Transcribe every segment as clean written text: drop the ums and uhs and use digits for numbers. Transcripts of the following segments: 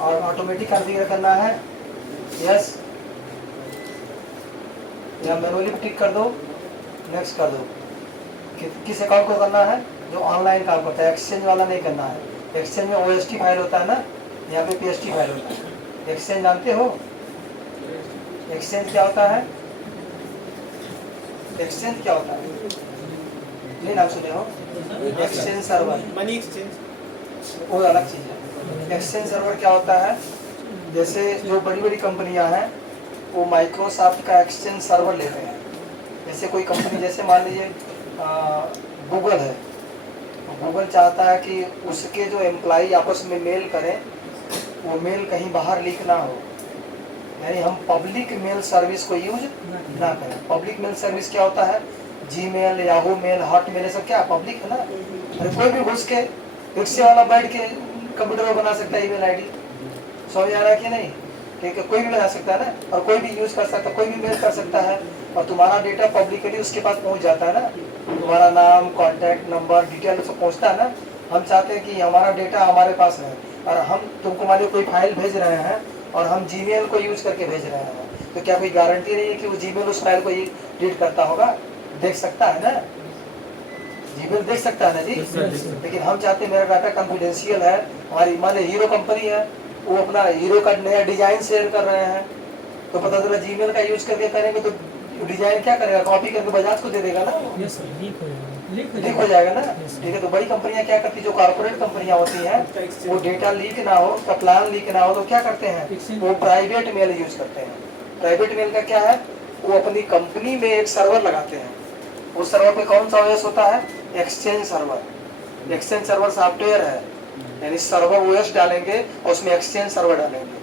और automatic configure करना है, यस, या मैनुअली टिक कर दो, नेक्स्ट कर दो। किस अकाउंट को करना है? जो ऑनलाइन काम करता है, एक्सचेंज वाला नहीं करना है। एक्सचेंज में OST फाइल होता है ना, यहाँ पे PST फाइल होता है। एक्सचेंज जानते हो? एक्सचेंज क्या होता है? एक्सचेंज क्या होता है? नहीं नाम सुने हो? एक्सचेंज सर्वर, मनी एक्सचेंज वो अलग चीज़ है। एक्सचेंज सर्वर क्या होता है? जैसे जो बड़ी बड़ी कंपनियां हैं वो माइक्रोसॉफ्ट का एक्सचेंज सर्वर लेते हैं। जैसे कोई कंपनी, जैसे मान लीजिए गूगल है, तो गूगल चाहता है कि उसके जो एम्प्लॉई आपस में मेल करें, वो मेल कहीं बाहर लीक ना हो, यानी हम पब्लिक मेल सर्विस को यूज ना करें। पब्लिक मेल सर्विस क्या होता है? जीमेल, याहू मेल, हॉटमेल, ये सब क्या पब्लिक है ना। अरे कोई भी घुस के रिक्शे वाला बैठ के कंप्यूटर में बना सकता है ईमेल आईडी, समझ आ रहा है कि नहीं? ठीक है, कोई भी बना सकता है ना, और कोई भी यूज कर सकता है, कोई भी मेल कर सकता है, और तुम्हारा डेटा पब्लिकली उसके पास पहुंच जाता है ना। तुम्हारा नाम, कॉन्टैक्ट नंबर, डिटेल सब पहुंचता है ना। हम चाहते हैं कि हमारा डेटा हमारे पास रहे, और हम तुमको मान लो कोई फाइल भेज रहे हैं और हम जीमेल को यूज करके भेज रहे हैं, तो क्या कोई गारंटी नहीं है कि वो जीमेल उस फाइल को रीड करता होगा? देख सकता है ना, जीमेल देख सकता है ना जी। लेकिन हम चाहते हैं मेरा डाटा कॉन्फिडेंशियल है। हमारी मान लो हीरो कंपनी है, वो अपना हीरो का नया डिजाइन शेयर कर रहे हैं, तो पता चला जीमेल का यूज करके करेंगे तो डिजाइन क्या करेगा? कॉपी करके बजाज को दे देगा ना, लीक हो जाएगा ना। ठीक है, तो बड़ी कंपनियां क्या करती है, जो कॉर्पोरेट कंपनियां होती हैं, वो डेटा लीक ना हो, उसका प्लान लीक ना हो, तो क्या करते हैं? वो प्राइवेट मेल यूज करते हैं। प्राइवेट मेल का क्या है? वो अपनी कंपनी में एक सर्वर लगाते हैं। उस सर्वर पे कौन सा OS होता है? Exchange server. Exchange server software है, यानी सर्वर OS डालेंगे और उसमें एक्सचेंज सर्वर डालेंगे।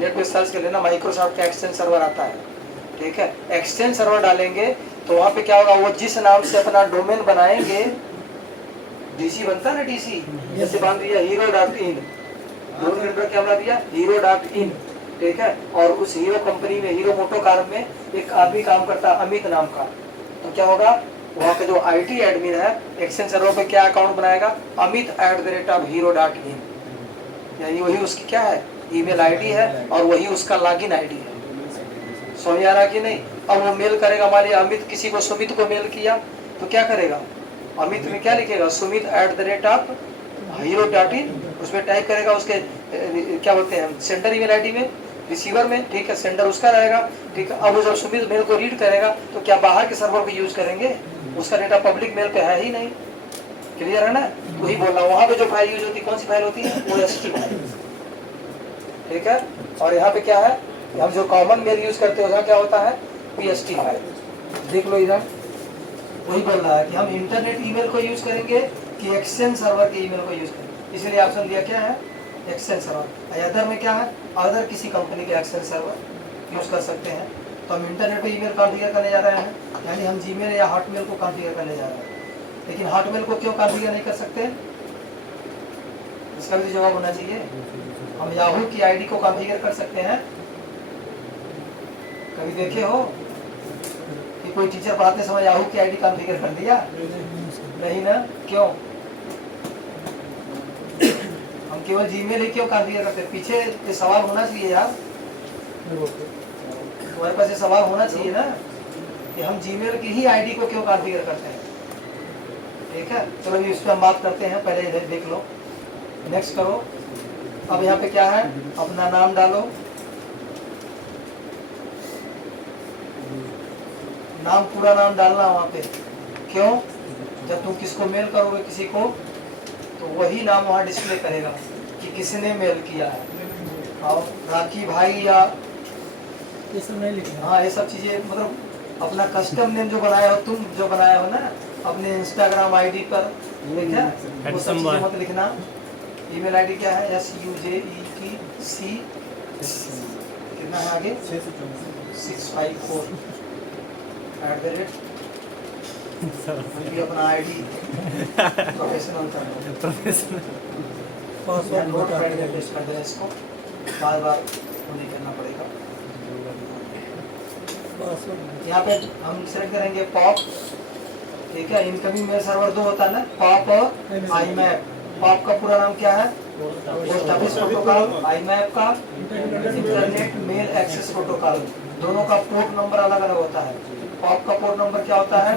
नेट पे सर्च कर लेना, माइक्रोसॉफ्ट का एक्सचेंज सर्वर आता है। ठीक है, एक्सचेंज सर्वर डालेंगे तो वहाँ पे क्या होगा? वो जिस नाम से अपना डोमेन बनाएंगे, DC बनता है ना, DC, जैसे बांध दिया hero.in, डोमेन नंबर क्या बना दिया? hero.in। ठीक है, और उस हीरो कंपनी में, हीरो मोटो कार में एक आदमी काम करता है अमित नाम का, तो क्या होगा? वहाँ पे जो IT एडमिन है एक्सचेंज सर्वर पे क्या अकाउंट बनाएगा? amit@hero.in, यानी वही उसकी क्या है? ईमेल आईडी है, और वही उसका लॉगिन आईडी है। समझ आ रहा कि नहीं? अब वो मेल करेगा, मान लिया अमित किसी को, सुमित को मेल किया, तो क्या करेगा? अमित में क्या लिखेगा? sumit@hero.in, उसमें टाइप करेगा उसके क्या बोलते हैं, सेंडर ईमेल आईडी में, रिसीवर में। ठीक है, सेंडर उसका रहेगा। ठीक है, अब वो जब सुमित मेल को रीड करेगा तो क्या बाहर के सर्वर को यूज करेंगे? उसका डेटा पब्लिक मेल पे है ही नहीं। क्लियर है ना? वही बोल रहा हूँ, वहाँ पे जो फाइल यूज होती है, कौन सी फाइल होती है? OST file. ठीक है, और यहाँ पे क्या है? हम जो कॉमन मेल यूज करते हैं उसका क्या होता है? PST file. देख लो इधर, वही बोल रहा है कि हम इंटरनेट ईमेल को यूज करेंगे कि एक्सचेंज सर्वर के ईमेल को यूज करेंगे। इसलिए ऑप्शन दिया क्या है? Exchange server. अदर में क्या है? अदर किसी कंपनी के एक्सचेंज सर्वर यूज कर सकते हैं। तो हम इंटरनेट पे ईमेल कॉन्फ़िगर करने जा रहे हैं, यानी हम जीमेल या हॉटमेल को कॉन्फ़िगर करने जा रहे हैं। लेकिन हॉटमेल को क्यों कॉन्फ़िगर नहीं कर सकते? इसका भी जवाब होना चाहिए। हम याहू की आईडी को कॉन्फ़िगर कर सकते हैं? कभी देखे हो कि कोई टीचर पढ़ाते समय याहू की आईडी कॉन्फ़िगर कर दिया? नहीं ना, क्यों? हम केवल जीमेल ही क्यों कॉन्फ़िगर करते हैं? पीछे ये सवाल होना चाहिए यार, तुम्हारे पास ये सवाल होना चाहिए ना कि हम जीमेल की ही आईडी को क्यों कॉन्फ़िगर करते हैं। ठीक है, चलो इस पर हम बात करते हैं, पहले इधर देख लो, नेक्स्ट करो। अब यहाँ पे क्या है? अपना नाम डालो, नाम, पूरा नाम डालना वहाँ पे। क्यों? जब तुम किसको मेल करोगे किसी को, तो वही नाम वहाँ डिस्प्ले करेगा कि किसने मेल किया है। और राखी भाई या ये सब नहीं लिखना। हाँ, ये सब चीज़ें, मतलब अपना कस्टम नेम जो बनाया हो, तुम जो बनाया हो ना अपने इंस्टाग्राम आईडी पर, देखा, वो सब चीज़ें मत लिखना। ईमेल आईडी क्या है? SUJETC, कितना है आगे? 654 @ अपना आईडी प्रोफेशनल कर लो, पासवर्ड नोट बता पैड दो। में पेस्ट कर देना, इसको बार बार नहीं करना पड़ेगा। पासवर्ड यहाँ पे हम सेलेक्ट करेंगे पॉप। ठीक है, इनकमिंग मेल सर्वर 2 होता है ना, पॉप और IMAP। पॉप का पूरा नाम क्या है? पोस्ट ऑफिस प्रोटोकॉल, आईमैप का इंटरनेट मेल एक्सेस प्रोटोकॉल, दोनों का पोर्ट नंबर अलग अलग होता है। पॉप का पोर्ट नंबर क्या होता है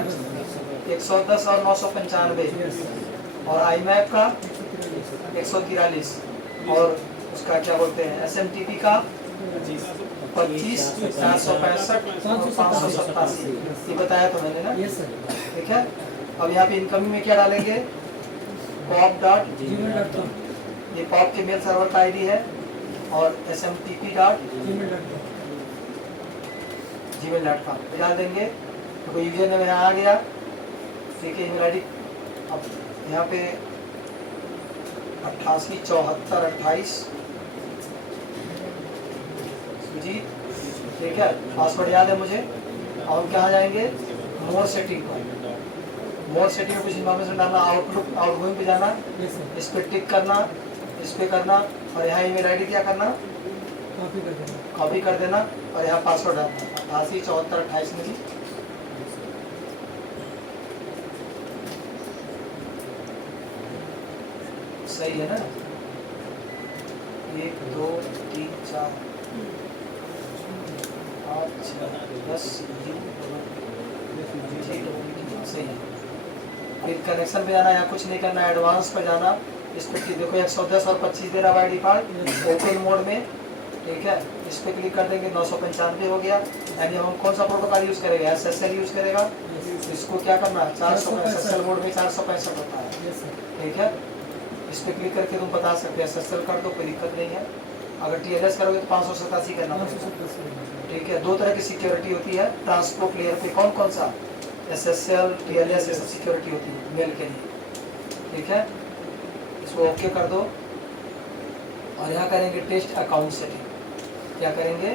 110 और 995, और आईमैप का 143, और उसका क्या बोलते हैं एसएमटीपी का 25, 465 और 587। ये बताया तो मैंने ना, यस सर। ठीक है। अब यहाँ पे इनकमिंग में क्या डालेंगे pop., gmail.com, ये पॉप के मेल सर्वर का आईडी है, और smtp.gmail.com gmail.com, पे डाल देंगे। तो यूजर नेम यहाँ आ गया, ठीक है। ईमेल आईडी अब यहाँ पे 88 74 28 सुजीत, ठीक है। पासवर्ड याद है मुझे। अब हम कहाँ जाएंगे मोर सेटिंग पर। मोर सेटिंग में कुछ इन्फॉर्मेशन डालना, आउटलुक आउटगोइंग पे जाना, यस सर। इस पे टिक करना, इस पे करना, और यहाँ ईमेल आईडी क्या करना कॉपी कर देना। कॉपी कर देना, और यहाँ पासवर्ड डालना 88 74 28 में जी। सही है ना, 1 2 3 4 5 6 10 सही है। फिर कनेक्शन पे जाना, यहाँ कुछ नहीं करना, एडवांस पर जाना, इस पे देखो 110 और 25 दे रहा बाई डिफॉल्ट ओपन मोड में, ठीक है। इस पे क्लिक कर देंगे, 995 हो गया। यानी हम कौन सा प्रोटोकॉल यूज करेगा SSL यूज करेगा। इसको क्या करना 465 SSL मोड में 465 होता है, यस सर। ठीक है। इस पे क्लिक करके तुम बता सकते हो SSL कर दो, कोई दिक्कत नहीं है। अगर TLS करोगे तो 587 करना पड़ेगा, 570, ठीक है। दो तरह की सिक्योरिटी होती है ट्रांसपोर्ट लेयर पे, कौन कौन सा SSL TLS ये सब सिक्योरिटी होती है मेल के लिए, ठीक है। इसको ओके कर दो, और यहाँ करेंगे टेस्ट अकाउंट सेटिंग। क्या करेंगे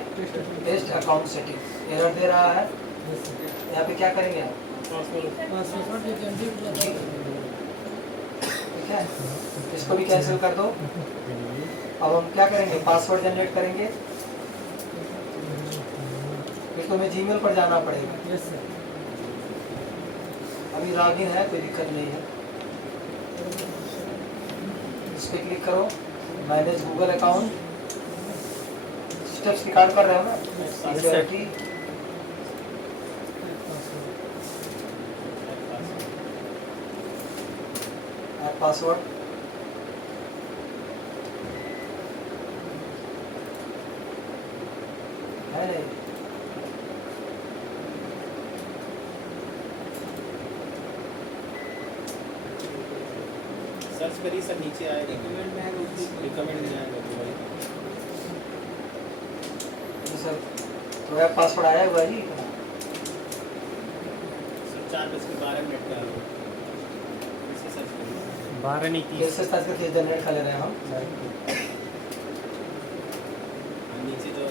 टेस्ट अकाउंट सेटिंग। एरर दे रहा है, यस सर। यहाँ पे क्या करेंगे आप, पासवर्ड जो जनरेट हुआ था, ठीक है। इसको भी कैंसिल कर दो। अब हम क्या करेंगे पासवर्ड जनरेट करेंगे। फिर तुम्हें जीमेल पर जाना पड़ेगा। Yes sir. अभी लॉगिन है, कोई दिक्कत नहीं है। इस पर क्लिक करो, manage Google account. Steps record कर रहे हो ना, सिक्योरिटी, पासवर्ड, है नहीं। सर्च करिए सर, नीचे आएगा रिकमेंड नहीं आएगा तो भाई। जी सर, तो यार पासवर्ड आया हुआ ही सर 4:12 का है। इसे सर्च करिए 12 नहीं 30। कैसे सर्च करके जनरेट कर ले रहे हैं हम। नीचे जो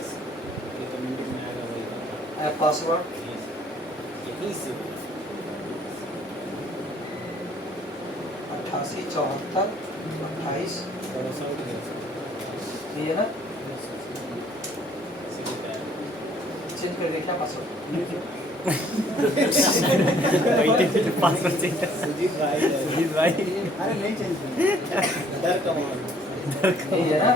रिकमेंडेड में आएगा वही ऐप पासवर्ड यहीं से 88 74 28 भरोसा उठ गया ये है ना, इसे बताया चेंज कर देखा पासवर्ड। पासवर्ड चाहिए। सुजीत भाई है। सुजीत भाई अरे नहीं चाहिए डर का माहौल। यही है ना,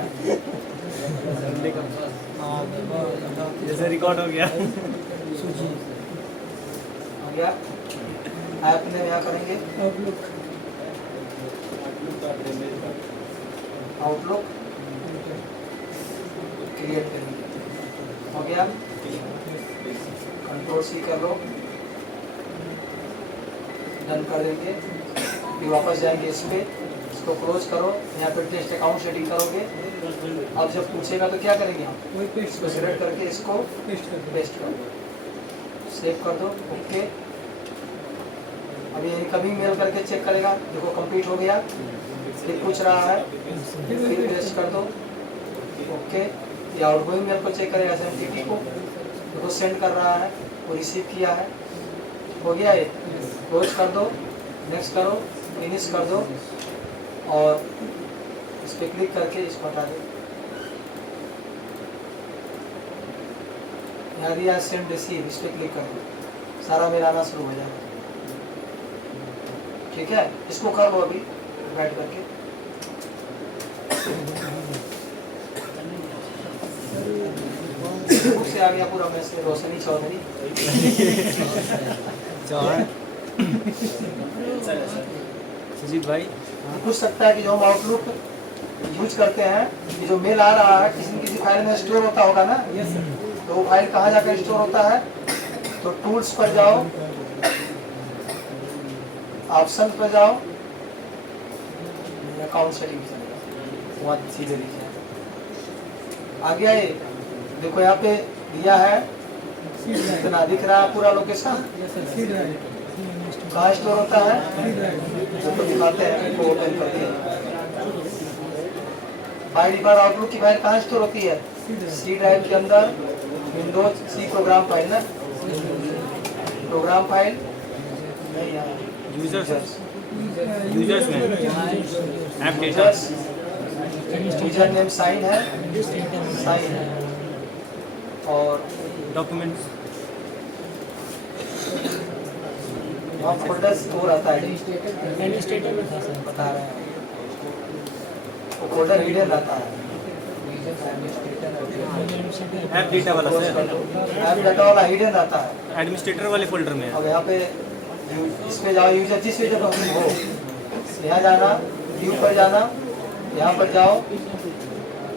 जैसे रिकॉर्ड हो गया। सुजीत, हो गया। ऐप में यहाँ करेंगे आउटलुक, आउटलुक क्रिएट करेंगे, हो गया। कंट्रोल-C कर लो, डन कर देंगे। फिर वापस जाएंगे इस पे, इसको क्लोज करो, यहाँ पे टेस्ट अकाउंट सेटिंग करोगे। अब जब पूछेगा तो क्या करेंगे हम, वही पेस्ट इसको सिलेक्ट करके इसको पेस्ट कर दो। पेस्ट कर दो, सेव कर दो, ओके। अभी इनकमिंग मेल करके चेक करेगा, देखो कंप्लीट हो गया। फिर पूछ रहा है, फिर पेस्ट कर दो, ओके। ये आउटगोइंग मेल को चेक करेगा SMTP को, देखो सेंड कर रहा है, वो रिसीव किया है, हो गया। ये क्लोज कर दो, नेक्स्ट करो, फिनिश कर दो, और इस पर क्लिक करके इसको हटा दो। यहाँ दिया सेंड रिसीव, इस पर क्लिक कर दो, सारा मेल आना शुरू हो जाएगा, ठीक है। इसको कर लो अभी बैठ करके। से आ गया पूरा मैसेज रोशनी चौधरी। चौहान सुजीत भाई पूछ सकता है कि जो हम आउटलुक यूज करते हैं, ये जो मेल आ रहा है किसी न किसी फाइल में स्टोर होता होगा ना, तो वो फाइल कहाँ जाकर स्टोर होता है? तो टूल्स पर जाओ, ऑप्शन पर जाओ, अकाउंट सेटिंग वहाँ सीधे लीजिए। आ गया ये, देखो यहाँ पे दिया है इतना दिख रहा है पूरा लोकेशन। कहाँ स्टोर होता है तो दिखाते हैं, इनको ओपन कर दिए। बाय डिफॉल्ट आउटलुक की फाइल कहाँ स्टोर होती है? सी ड्राइव के अंदर, विंडोज सी प्रोग्राम फाइल ना, प्रोग्राम फाइल नहीं है, यूजर्स में ऐप डेटा यूजर नेम साइन है, साइन है, और डॉक्यूमेंट्स वहाँ फोल्डर्स वो रहता है, एडमिनिस्ट्रेटर में था सर। बता रहे हैं, वो फोल्डर हिडन रहता है। ऐप डेटा वाला सर, ऐप डाटा वाला हिडन रहता है। एडमिनिस्ट्रेटर वाले फोल्डर में है। अब यहाँ पे इस पे जाओ, यूजर जिस यूजर पर हो, यहाँ जाना, व्यू पर जाना, यहाँ पर जाओ,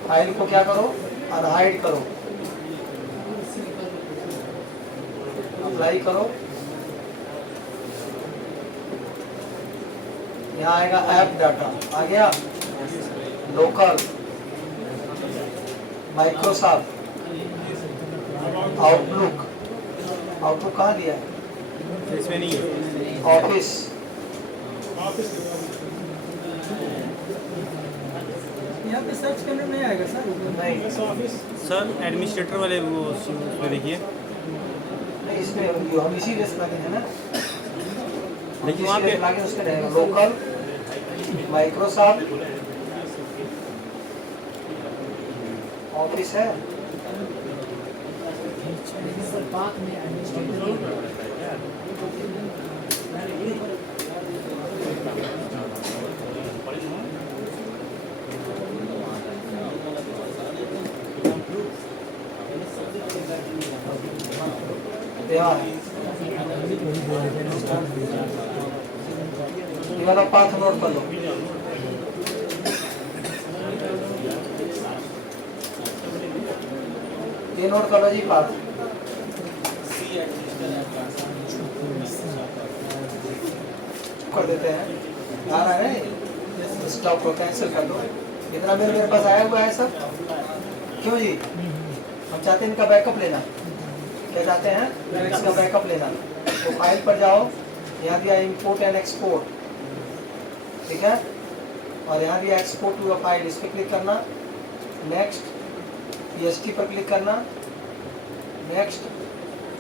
फाइल को क्या करो, अनहाइड करो, अप्लाई करो। यहाँ आएगा ऐप डाटा, आ गया, लोकल, माइक्रोसॉफ्ट, आउटलुक, आउटलुक कहाँ दिया है? इसमें नहीं है। ऑफिस, यहाँ पे सर्च करने में नहीं आएगा सर? नहीं सर एडमिनिस्ट्रेटर वाले वो उसमें देखिए, नहीं, इसमें जो हम इसी लिस्ट लगे हैं ना, लेकिन वहाँ पे लगे उसमें रहेगा लोकल, माइक्रोसॉफ्ट, ऑफिस है, ध्यान ये वाला पाथ नोट कर लो। ये नोट कर लो जी पाथ। कर देते हैं, आ रहा है, स्टॉप को कैंसिल कर दो। इतना मेरे पास आया हुआ है सब, क्यों जी? हम चाहते हैं इनका बैकअप लेना। क्या चाहते हैं? इसका बैकअप लेना। तो फाइल पर जाओ, यहाँ दिया इंपोर्ट एंड एक्सपोर्ट, ठीक है, और यहाँ दिया एक्सपोर्ट टू अ फाइल, इस पर क्लिक करना, नेक्स्ट, PST पर क्लिक करना, नेक्स्ट,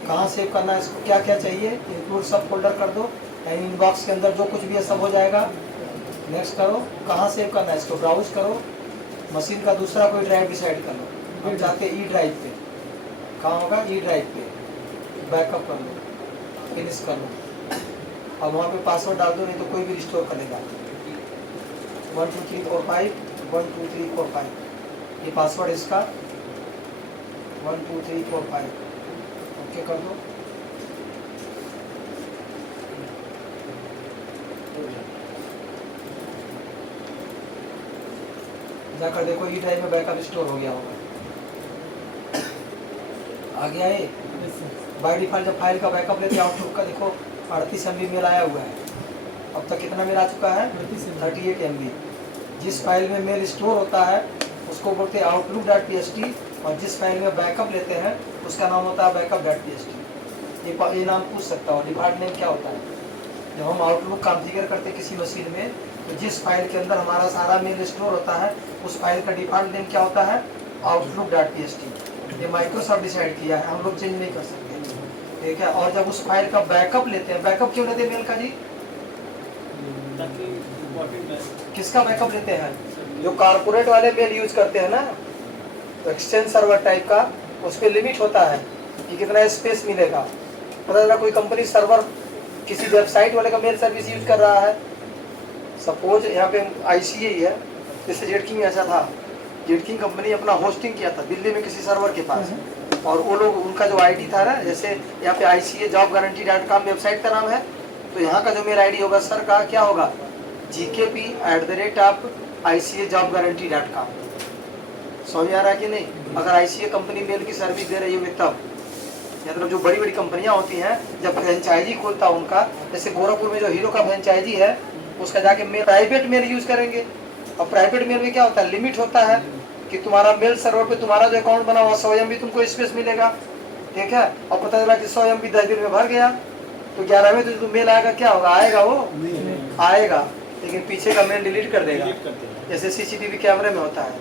कहाँ सेव करना है, इसको क्या क्या चाहिए, इंक्लूड सब फोल्डर कर दो, एंड इनबॉक्स के अंदर जो कुछ भी है सब हो जाएगा। नेक्स्ट करो, कहाँ सेव करना है, इसको ब्राउज करो, मशीन का दूसरा कोई ड्राइव डिसाइड कर लो। हम चाहते हैं ई ड्राइव पे, कहाँ होगा? ई ड्राइव पे, बैकअप कर लो, फिनिश कर लो, अब वहाँ पे पासवर्ड डाल दो, नहीं तो कोई भी रिस्टोर करेगा। 1 2 3 4 5 1 2 3 4 5 ये पासवर्ड इसका, 1 2 3 4 5 ओके कर दो। जाकर देखो ई ड्राइव में बैकअप स्टोर हो गया होगा। आ गया ये बाय डिफॉल्ट। जब फाइल का बैकअप लेते हैं आउटलुक का, देखो 38 MB मेल आया हुआ है। अब तक कितना मेल आ चुका है? 38 MB। जिस फाइल में मेल स्टोर होता है उसको बोलते हैं outlook.txt, और जिस फाइल में बैकअप लेते हैं उसका नाम होता है बैकअप.txt। ये नाम पूछ सकता हो। डिफॉल्ट नेम क्या होता है? जब हम आउटलुक कॉन्फ़िगर करते हैं किसी मशीन में, तो जिस फाइल के अंदर हमारा सारा मेल स्टोर होता है उस फाइल का डिफॉल्ट नेम क्या होता है? outlook.txt। ये माइक्रोसॉफ्ट डिसाइड किया है, हम लोग चेंज नहीं कर सकते, ठीक है। और जब उस फाइल का बैकअप लेते हैं, बैकअप क्यों लेते हैं मेल का जी? किसका बैकअप लेते हैं? जो कारपोरेट वाले मेल यूज करते हैं ना, तो एक्सचेंज सर्वर टाइप का, उस पर लिमिट होता है कि कितना स्पेस मिलेगा। पता चला कोई कंपनी सर्वर किसी वेबसाइट वाले का मेल सर्विस यूज कर रहा है, सपोज यहाँ पे ICA ही है, जैसे जेटकिंग में ऐसा था, जेटकिंग कंपनी अपना होस्टिंग किया था दिल्ली में किसी सर्वर के पास, और वो लोग उनका जो आईडी था ना, जैसे यहाँ पे ICA-jobguarantee.com वेबसाइट का नाम है, तो यहाँ का जो मेरा आईडी होगा सर का क्या होगा, gkp@ICA-jobguarantee.com। समझ आ रहा है कि नहीं? अगर ICA कंपनी मेल की सर्विस दे रही होगी तब, मतलब जो बड़ी बड़ी कंपनियां होती हैं जब फ्रेंचाइजी खोलता उनका, जैसे गोरखपुर में जो हीरो का फ्रेंचाइजी है, उसका जाके मेल प्राइवेट मेल यूज करेंगे। और प्राइवेट मेल में क्या होता है, लिमिट होता है कि तुम्हारा मेल सर्वर पे तुम्हारा जो अकाउंट बना हुआ 100 MB तुमको स्पेस मिलेगा, ठीक है। और पता चला कि 100 MB 10 दिन में भर गया, तो 11वें दिन तो मेल आएगा, क्या होगा, आएगा वो आएगा, लेकिन पीछे का मेल डिलीट कर देगा, जैसे CCTV कैमरे में होता है।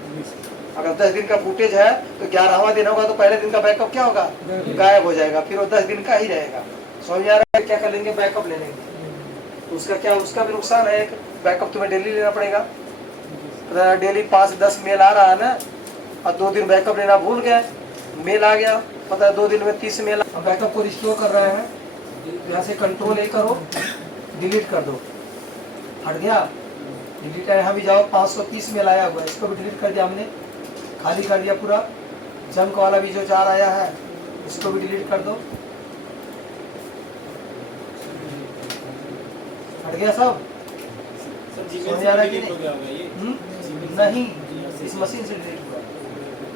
अगर 10 दिन का फुटेज है तो 11वां दिन होगा तो पहले दिन का बैकअप क्या होगा, गायब हो जाएगा, फिर वो 10 दिन का ही रहेगा। समझ आ रहा है? क्या कर लेंगे, बैकअप ले लेंगे, तो उसका क्या, उसका भी नुकसान है। एक बैकअप तुम्हें डेली लेना पड़ेगा, डेली 5-10 मेल आ रहा है ना, और 2 दिन बैकअप लेना भूल गए, मेल आ गया, पता है 2 दिन में 30 मेल। बैकअप को रिस्टोर कर रहे हैं, यहाँ से कंट्रोल A करो, डिलीट कर दो, हट गया, डिलीट है। यहाँ भी जाओ, 530 मेल आया हुआ है, इसको भी डिलीट कर दिया हमने, खाली कर दिया पूरा। जंक वाला भी जो 4 आया है इसको भी डिलीट कर दो, हट गया सब। समझ आ रहा है कि नहीं? इस मशीन से डिलीट हुआ,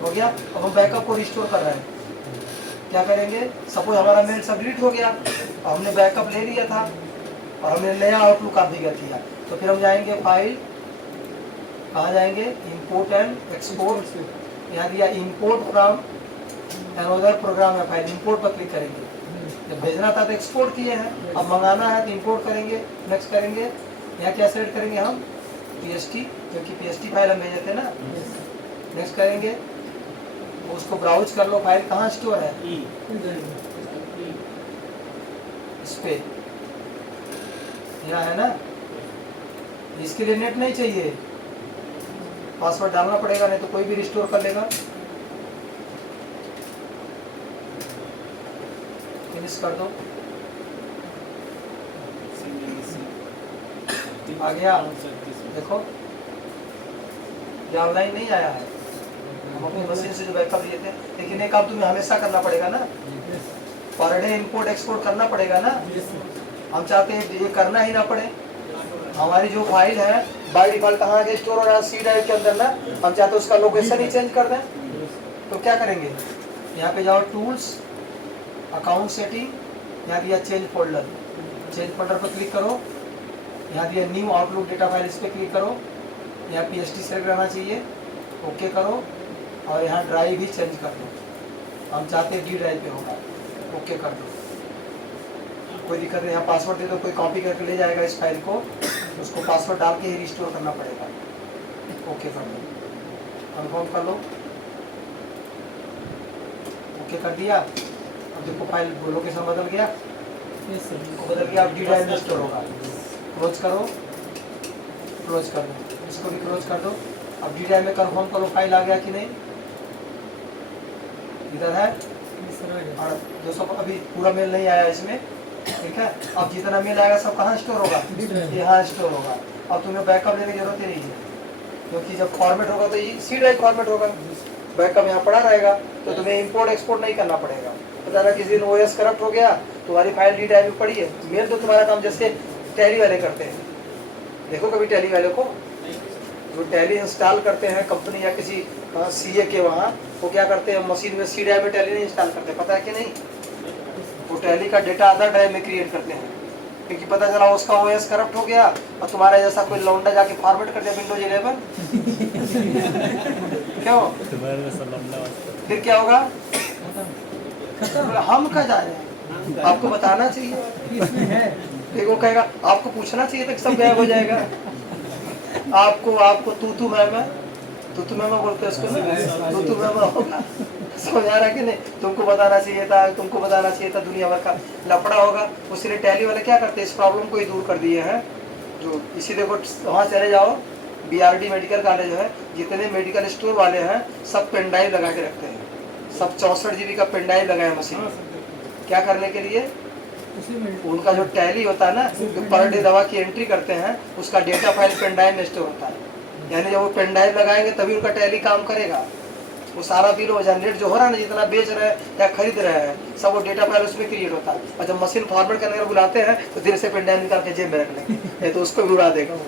हो गया। अब हम बैकअप को रिस्टोर कर रहे हैं, क्या करेंगे, सपोज हमारा मेल सब डिलीट हो गया, हमने बैकअप ले लिया था और हमने नया आउटलुक कॉन्फ़िगर किया, तो फिर हम जाएंगे फाइल, कहाँ जाएंगे, इंपोर्ट एंड एक्सपोर्ट, यहाँ दिया इंपोर्ट फ्रॉम अनदर प्रोग्राम है फाइल, इंपोर्ट पर क्लिक करेंगे। जब भेजना था तो एक्सपोर्ट किए हैं, अब मंगाना है तो इंपोर्ट करेंगे, नेक्स्ट करेंगे, यहाँ क्या सेलेक्ट करेंगे हम, PST, क्योंकि PST फाइल हम भेजे थे ना, नेक्स्ट करेंगे, उसको ब्राउज कर लो, फाइल कहाँ स्टोर है, इस पे यहाँ है ना। इसके लिए नेट नहीं चाहिए, पासवर्ड डालना पड़ेगा, नहीं तो कोई भी रिस्टोर कर लेगा। फिनिश कर दो, आ गया, देखो ये ऑनलाइन नहीं आया है, हम अपनी मशीन से जो बैकअप लिए थे, लेकिन ये काम तुम्हें हमेशा करना पड़ेगा ना, पर डे इंपोर्ट एक्सपोर्ट करना पड़ेगा ना। हम चाहते हैं ये करना ही ना पड़े, हमारी जो फाइल है बाय डिफॉल्ट कहाँ के स्टोर हो रहा है, C ड्राइव के अंदर ना, हम चाहते हैं उसका लोकेशन ही चेंज कर दें, तो क्या करेंगे, यहाँ पे जाओ टूल्स, अकाउंट सेटिंग, यहाँ दिया चेंज फोल्डर, चेंज फोल्डर पर क्लिक करो, यहाँ दिया न्यू आउटलुक डेटा फाइल, इस पर क्लिक करो, यहाँ PST सेलेक्ट रहना चाहिए, ओके करो, और यहाँ ड्राइव भी चेंज कर दो, हम चाहते हैं D ड्राइव पे होगा, ओके कर दो, कोई दिक्कत नहीं। यहाँ पासवर्ड दे दो, कोई कॉपी करके ले जाएगा इस फाइल को, उसको पासवर्ड डाल के ही रिस्टोर करना पड़ेगा, ओके कर दो, कन्फर्म कर लो, ओके कर दिया। अब देखो फाइल लोकेशन बदल गया, बदल गया, अब D ड्राइव में स्टोर होगा, क्लोज करो, क्लोज कर दो, इसको भी क्लोज कर दो। अब D ड्राइव में कन्फर्म करो फाइल आ गया कि नहीं, इधर है, और जो सब अभी पूरा मेल नहीं आया इसमें, ठीक है। अब जितना मेल आएगा सब कहाँ स्टोर होगा, यहाँ स्टोर होगा। अब तुम्हें बैकअप लेने की जरूरत ही नहीं है, क्योंकि जब फॉर्मेट होगा तो ये C ड्राइव फॉर्मेट होगा, बैकअप यहाँ पड़ा रहेगा, तो तुम्हें इंपोर्ट एक्सपोर्ट नहीं करना पड़ेगा। पता ना किसी दिन OS करप्ट हो गया, तुम्हारी फाइल D ड्राइव में पड़ी है, मेल तो तुम्हारा काम जैसे टैली वाले करते हैं, देखो कभी टैली वाले को, जो टैली इंस्टॉल करते हैं कंपनी या किसी CA के वहाँ, वो क्या करते हैं, मशीन में C ड्राइव में टैली नहीं इंस्टॉल करते, पता है कि नहीं, वो टैली का डेटा अदर ड्राइव में क्रिएट करते हैं, क्योंकि पता चला उसका OS करप्ट हो गया और तुम्हारा जैसा कोई लौंडा जाके फॉर्मेट कर दिया Windows 11 क्यों, फिर क्या होगा, हम कहाँ जा रहे हैं, आपको बताना चाहिए, इसमें है, फिर वो कहेगा आपको पूछना चाहिए था, सब गायब हो जाएगा। आपको तू मैं बोलते हैं उसको ना, तू मैं होगा, समझ आ रहा है कि नहीं, तुमको बताना चाहिए था, दुनिया भर का लफड़ा होगा। उसलिए टैली वाले क्या करते हैं, इस प्रॉब्लम को ही दूर कर दिए हैं। जो इसी देखो वहाँ चले जाओ, BRD मेडिकल कॉलेज है, जितने मेडिकल स्टोर वाले हैं सब पेन ड्राइव लगा के रखते हैं, सब 64 GB का पेन ड्राइव लगाए मशीन, क्या करने के लिए, उनका जो टैली होता है ना, जो पर डे दवा की एंट्री करते हैं, उसका डेटा फाइल पेन ड्राइव में स्टोर होता है। यानी जब वो पेन ड्राइव लगाएंगे तभी उनका टैली काम करेगा। वो सारा बिल वो जनरेट जो हो रहा है ना, जितना बेच रहे हैं या खरीद रहे हैं, सब वो डेटा फाइल उसमें क्रिएट होता है। और जब मशीन फॉर्मेट करने का बुलाते हैं तो धीरे से पेन ड्राइव निकाल के जेब में रख लेंगे, नहीं तो उसको भी उड़ा देगा वो।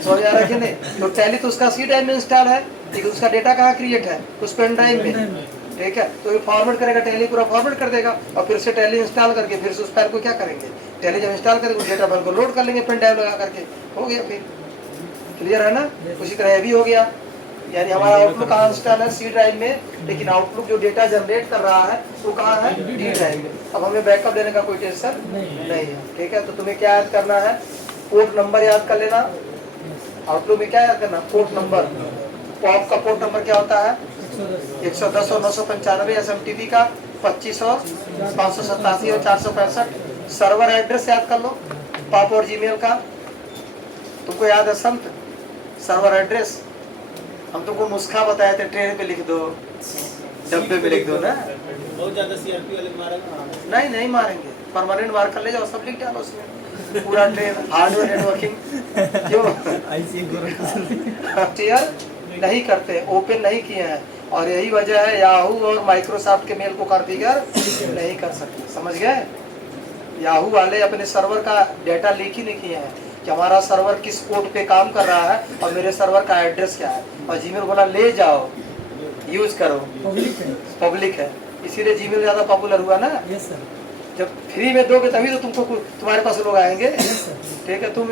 समझ आ रहा है कि नहीं? तो टैली तो उसका सी ड्राइव में इंस्टॉल है, लेकिन उसका डेटा कहाँ क्रिएट है? उस पेन ड्राइव में। ठीक है, तो ये फॉर्मेट करेगा, टैली पूरा फॉर्मेट कर देगा और फिर से टैली इंस्टॉल करके फिर से उस फाइल को क्या करेंगे, टैली जब इंस्टॉल करेंगे डेटा फाइल को लोड कर लेंगे पेन ड्राइव लगा करके, हो गया फिर। क्लियर है ना? उसी तरह ये भी हो गया, यानी हमारा आउटलुक कहाँ इंस्टॉल है? सी ड्राइव में, लेकिन आउटलुक जो डेटा जनरेट कर रहा है वो कहाँ है? डी ड्राइव में। अब हमें बैकअप लेने का कोई टेंशन नहीं है। ठीक है, तो तुम्हें क्या याद करना है? पोर्ट नंबर याद कर लेना। आउटलुक में क्या याद करना? Port number. पॉप का पोर्ट नंबर क्या होता है? 110 और 995, SMTP का 2500, 587 और 465। सर्वर एड्रेस याद कर लो, पॉप और जीमेल का। तुमको याद है संत सर्वर एड्रेस? हम तुमको नुस्खा बताए थे, ट्रेन पे लिख दो, डब्बे में लिख दो ना। बहुत ज्यादा सीआरपी वाले मारेंगे? नहीं मारेंगे, परमानेंट मार कर ले जाओ, सब लिख डालो उसमें, पूरा ट्रेन हार्डवेयर नेटवर्किंग। क्यों शेयर नहीं करते, ओपन नहीं किए हैं, और यही वजह है याहू और माइक्रोसॉफ्ट के मेल को कॉन्फ़िगर नहीं कर सकते। समझ गए? याहू वाले अपने सर्वर का डेटा लीक ही नहीं किए हैं कि हमारा सर्वर किस पोर्ट पे काम कर रहा है और मेरे सर्वर का एड्रेस क्या है। और जीमेल बोला ले जाओ, यूज करो, पब्लिक है, इसीलिए जीमेल ज्यादा पॉपुलर हुआ ना। Yes sir. जब फ्री में दोगे तभी तो तुमको तुम्हारे पास लोग आएंगे। ठीक है, तुम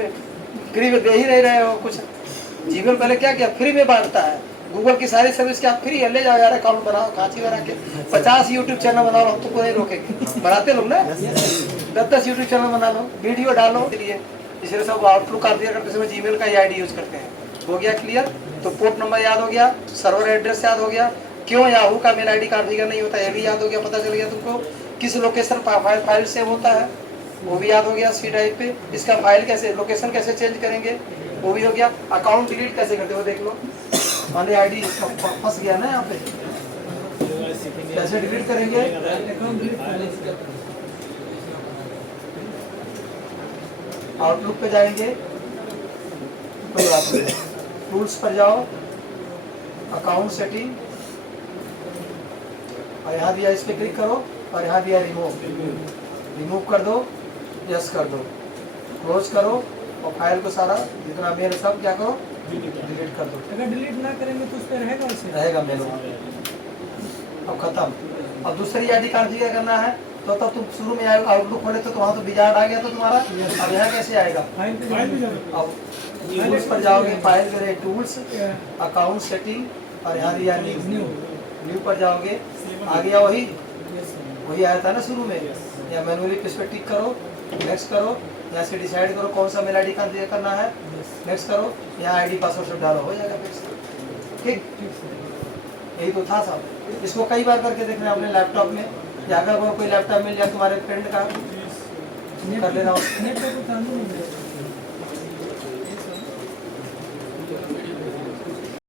फ्री में दे ही नहीं रहे हो कुछ। जीमेल पहले क्या किया? फ्री में बांटता है। गूगल की सारी सर्विस क्या फ्री है? ले जाओ यार, अकाउंट बनाओ, खांची बना के 50 यूट्यूब चैनल बनाओ, हम तुमको नहीं रोकेंगे। बनाते लोग ना, 10-10 यूट्यूब चैनल बना लो, वीडियो डालो। इसलिए सब आउटलुक कर दिया करते समय जीमेल का ही आईडी यूज करते हैं। हो गया क्लियर? तो पोर्ट नंबर याद हो गया, सर्वर एड्रेस याद हो गया, क्यों याहू का मेल आईडी कॉन्फ़िगर नहीं होता ये भी याद हो गया, पता चल गया तुमको। किस लोकेशन फाइल सेव होता है वो भी याद हो गया, सी ड्राइव पे। इसका फाइल कैसे, लोकेशन कैसे चेंज करेंगे वो भी हो गया। अकाउंट डिलीट कैसे करते हो देख लो, माने आईडी फंस गया ना यहाँ पे, कैसे डिलीट करेंगे? आउटलुक पे जाएंगे, कोई बात नहीं, टूल्स पर जाओ, अकाउंट सेटिंग, और यहाँ दिया इस पे क्लिक करो, और यहाँ दिया रिमूव कर दो, यस कर दो, क्लोज करो, और फाइल को सारा जितना मेल सब क्या करो, डिलीट कर दो। अगर डिलीट ना करेंगे तो उस पर रहेगा वैसे? रहेगा मेल वहाँ पे। अब खत्म। अब दूसरी आईडी कॉन्फ़िगर करना है तो तब तुम शुरू में आउटलुक खोले तो वहाँ तो विजार्ड आ गया तो तुम्हारा, अब यहाँ कैसे आएगा? अब टूल्स पर जाओगे, फाइल करें टूल्स, अकाउंट सेटिंग, और यहाँ दिया न्यू पर जाओगे, आ गया वही आया था ना शुरू में। या मैनुअली इस पर टिक करो, नेक्स्ट करो, यहाँ से डिसाइड करो कौन सा मेल आईडी कॉन्फ़िगर करना है, नेक्स्ट करो, यहाँ आईडी पासवर्ड सब डालो, हो जाएगा फिक्स। ठीक, यही तो था सब। इसको कई बार करके देखना अपने लैपटॉप में, या अगर कोई लैपटॉप मिल जाए तुम्हारे फ्रेंड का, कर लेना।